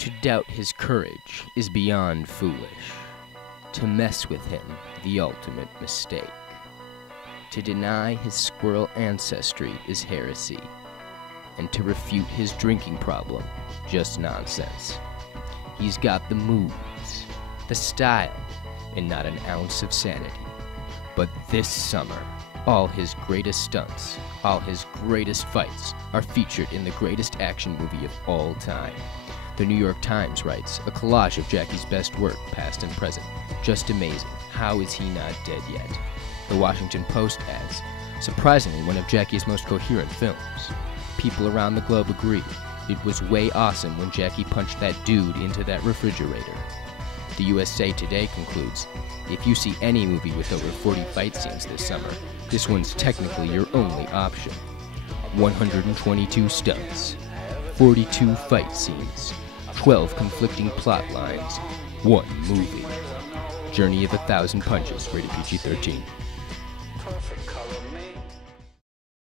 To doubt his courage is beyond foolish. To mess with him, the ultimate mistake. To deny his squirrel ancestry is heresy. And to refute his drinking problem, just nonsense. He's got the moves, the style, and not an ounce of sanity. But this summer, all his greatest stunts, all his greatest fights are featured in the greatest action movie of all time. The New York Times writes, a collage of Jackie's best work, past and present. Just amazing. How is he not dead yet? The Washington Post adds, surprisingly one of Jackie's most coherent films. People around the globe agree. It was way awesome when Jackie punched that dude into that refrigerator. The USA Today concludes, if you see any movie with over 40 fight scenes this summer, this one's technically your only option. 122 stunts, 42 fight scenes, 12 conflicting plot lines, one movie. Journey of a Thousand Punches, rated PG-13.